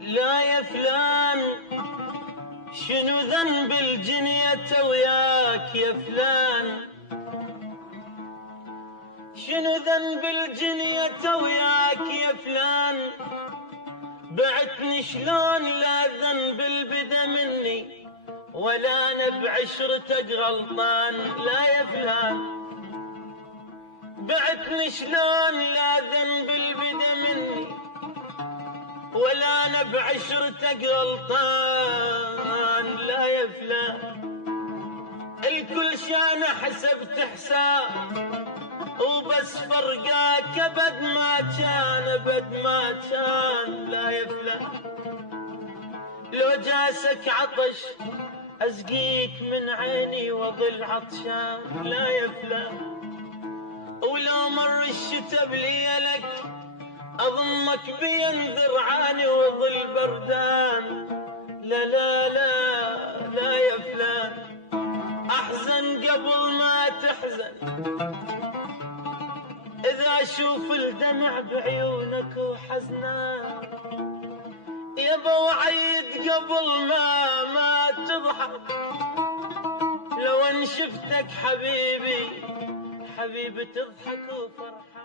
لا يا فلان شنو ذنب الجنية وياك يا فلان، شنو ذنب الجنية وياك يا فلان، بعتني شلون لا ذنب البدا مني ولا انا بعشرتك غلطان. لا يا فلان بعتني شلون لا ذنب البدا مني ولا انا بعشرتك غلطان. لا يا فلان الكل شان حسبت حساب وبس فرقاك ابد ما كان ابد ما كان. لا يا فلان لو جاسك عطش اسقيك من عيني واظل عطشان. لا يا فلان ولو مر الشتا بليلك اضمك بين ذرعاني واظل بردان. لا لا لا لا يا فلان احزن قبل ما تحزن، اذا اشوف الدمع بعيونك وحزنان يبا وعيد قبل ما تضحك. لو ان شفتك حبيبي حبيبي تضحك وفرحان.